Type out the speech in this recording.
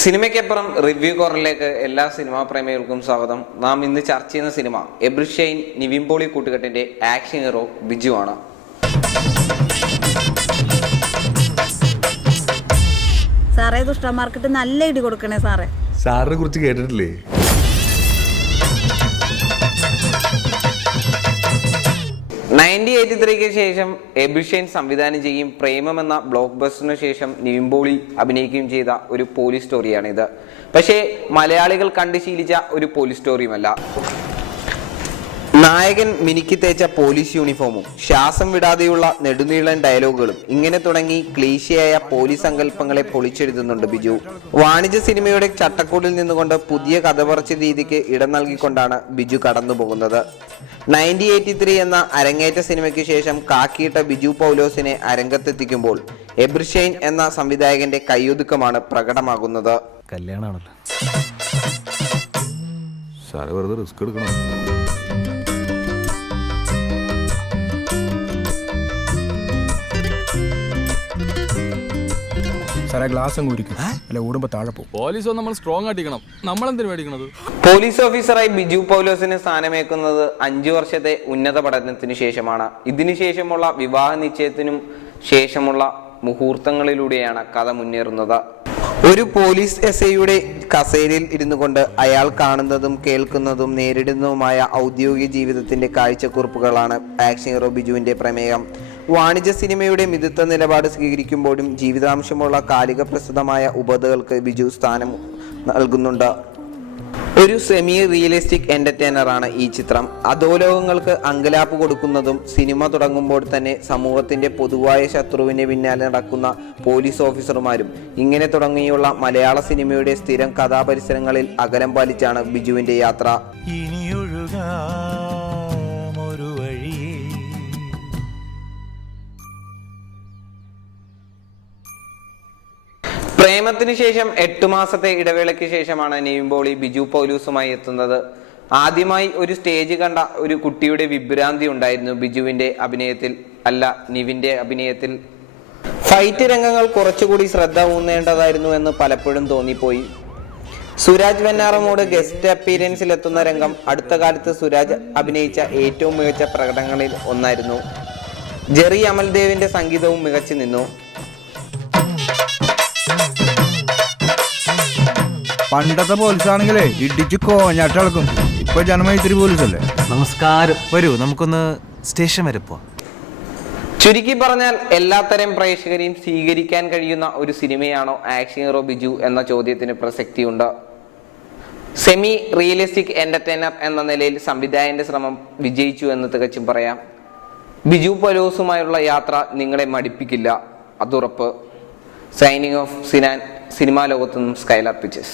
സിനിമയ്ക്കപ്പുറം review കോർണറിലേക്ക് എല്ലാ cinema പ്രേമികൾക്കും സ്വാഗതം. നാം ഇന്ന് ചർച്ച ചെയ്യുന്ന സിനിമ എബ്രിഷൈൻ നിവിൻ പോളി കൂട്ടുകെട്ടിന്റെ ആക്ഷൻ ഹീറോ ബിജു ആണ്. സാറേ ദുഷ്ടന്മാർക്കിട്ട് നല്ല ഇടി കൊടുക്കണേ സാറേ. സാറിനെ കുറിച്ച് കേട്ടിട്ടില്ലേ? 1983 ശേഷം എബ്രിഷൈൻ സംവിധാനം ചെയ്യും പ്രേമം എന്ന ബ്ലോക്ക് ബസ്റ്ററിന് ശേഷം നിവിൻ പോളി അഭിനയിക്കുകയും ചെയ്ത ഒരു പോലീസ് സ്റ്റോറിയാണിത്. പക്ഷേ മലയാളികൾ കണ്ടു ശീലിച്ച ഒരു പോലീസ് സ്റ്റോറിയുമല്ല. നായകൻ മിനുക്കി തേച്ച പോലീസ് യൂണിഫോമും ശ്വാസം വിടാതെയുള്ള നെടുനീളൻ ഡയലോഗുകളും ഇങ്ങനെ തുടങ്ങി ക്ലീശയായ പോലീസ് സങ്കല്പങ്ങളെ പൊളിച്ചെഴുതുന്നുണ്ട് ബിജു. വാണിജ്യ സിനിമയുടെ ചട്ടക്കൂടിൽ നിന്നുകൊണ്ട് പുതിയ കഥ പറച്ച രീതിക്ക് ഇടം നൽകിക്കൊണ്ടാണ് ബിജു കടന്നു പോകുന്നത്. 1983 എന്ന അരങ്ങേറ്റ സിനിമയ്ക്ക് ശേഷം കാക്കിയിട്ട ബിജു പൗലോസിനെ അരങ്ങത്തെത്തിക്കുമ്പോൾ എബ്രിഷൈൻ എന്ന സംവിധായകന്റെ കയ്യൊതുക്കമാണ് പ്രകടമാകുന്നത്. കല്യാണാണല്ലോ സാറ് വെറുതെ റിസ്ക് എടുക്കണം. സാറേ ഗ്ലാസ് അങ്ങ് ഉരിക്കും, അല്ല ഓടുമ്പോ താഴെ പോകും. പോലീസ് നമ്മൾ സ്ട്രോങ് ആട്ടിക്കണം. നമ്മളെന്തിനു മേടിക്കണത്? പോലീസ് ഓഫീസറായി ബിജു പൗലോസിന് സ്ഥാനമേക്കുന്നത് 5 വർഷത്തെ ഉന്നത പഠനത്തിന് ശേഷമാണ്. ഇതിനുശേഷമുള്ള വിവാഹ നിശ്ചയത്തിനും ശേഷമുള്ള മുഹൂർത്തങ്ങളിലൂടെയാണ് കഥ മുന്നേറുന്നത്. ഒരു പോലീസ് എസ്ഐയുടെ കസേരയിൽ ഇരുന്നു കൊണ്ട് അയാൾ കാണുന്നതും കേൾക്കുന്നതും നേരിടുന്നതുമായ ഔദ്യോഗിക ജീവിതത്തിന്റെ കാഴ്ചക്കുറിപ്പുകളാണ് ആക്ഷൻ ഹീറോ ബിജുവിന്റെ പ്രമേയം. വാണിജ്യ സിനിമയുടെ മിതത്വ നിലപാട് സ്വീകരിക്കുമ്പോഴും ജീവിതാംശമുള്ള കാലിക പ്രസിദ്ധമായ ഉപതകൾക്ക് ബിജു സ്ഥാനം നൽകുന്നുണ്ട്. ഒരു സെമി റിയലിസ്റ്റിക് എന്റർടൈനറാണ് ഈ ചിത്രം. അധോലോകങ്ങൾക്ക് അങ്കലാപ്പ് കൊടുക്കുന്നതും സിനിമ തുടങ്ങുമ്പോൾ തന്നെ സമൂഹത്തിന്റെ പൊതുവായ ശത്രുവിനെ പിന്നാലെ നടക്കുന്ന പോലീസ് ഓഫീസർമാരും ഇങ്ങനെ തുടങ്ങിയുള്ള മലയാള സിനിമയുടെ സ്ഥിരം കഥാപരിസരങ്ങളിൽ അകലം പാലിച്ചാണ് ബിജുവിന്റെ യാത്ര. പ്രേമത്തിന് ശേഷം 8 മാസത്തെ ഇടവേളയ്ക്ക് ശേഷമാണ് നിവിൻ പോളി ബിജു പൗലോസുമായി എത്തുന്നത്. ആദ്യമായി ഒരു സ്റ്റേജ് കണ്ട ഒരു കുട്ടിയുടെ വിഭ്രാന്തി ഉണ്ടായിരുന്നു ബിജുവിന്റെ അഭിനയത്തിൽ, അല്ല നിവിന്റെ അഭിനയത്തിൽ. ഫൈറ്റ് രംഗങ്ങൾ കുറച്ചുകൂടി ശ്രദ്ധ ഊന്നേണ്ടതായിരുന്നു എന്ന് പലപ്പോഴും തോന്നിപ്പോയി. സുരാജ് വെഞ്ഞാറമൂട് ഗസ്റ്റ് അപ്പീറൻസിൽ എത്തുന്ന രംഗം അടുത്ത കാലത്ത് സുരാജ് അഭിനയിച്ച ഏറ്റവും മികച്ച പ്രകടനങ്ങളിൽ ഒന്നായിരുന്നു. ജെറി അമൽദേവിന്റെ സംഗീതവും മികച്ചു നിന്നു. പണ്ടത്തെ പോലീസാണെങ്കിലേ ഇടിച്ചു കോഞ്ഞാട്ടളക്കും. ഇപ്പൊ ജനമൈത്രി പോലീസല്ലേ. നമസ്കാരം. വരൂ നമുക്കൊന്ന് സ്റ്റേഷൻ വരെ പോവാം. ചുരുക്കി പറഞ്ഞാൽ എല്ലാത്തരം പ്രേക്ഷകരെയും സ്വീകരിക്കാൻ കഴിയുന്ന ഒരു സിനിമയാണോ ആക്ഷൻ ഹീറോ ബിജു എന്ന ചോദ്യത്തിന് പ്രസക്തിയുണ്ട്. സെമി റിയലിസ്റ്റിക് എന്റർടൈനർ എന്ന നിലയിൽ സംവിധായകന്റെ ശ്രമം വിജയിച്ചു എന്ന് തികച്ചും പറയാം. ബിജു പൗലോസുമായുള്ള യാത്ര നിങ്ങളെ മടുപ്പിക്കില്ല, അതുറപ്പ്. Signing off Sinan. സിനിമാ ലോകത്തുനിന്നും സ്കൈലാർ പിക്ചേഴ്സ്.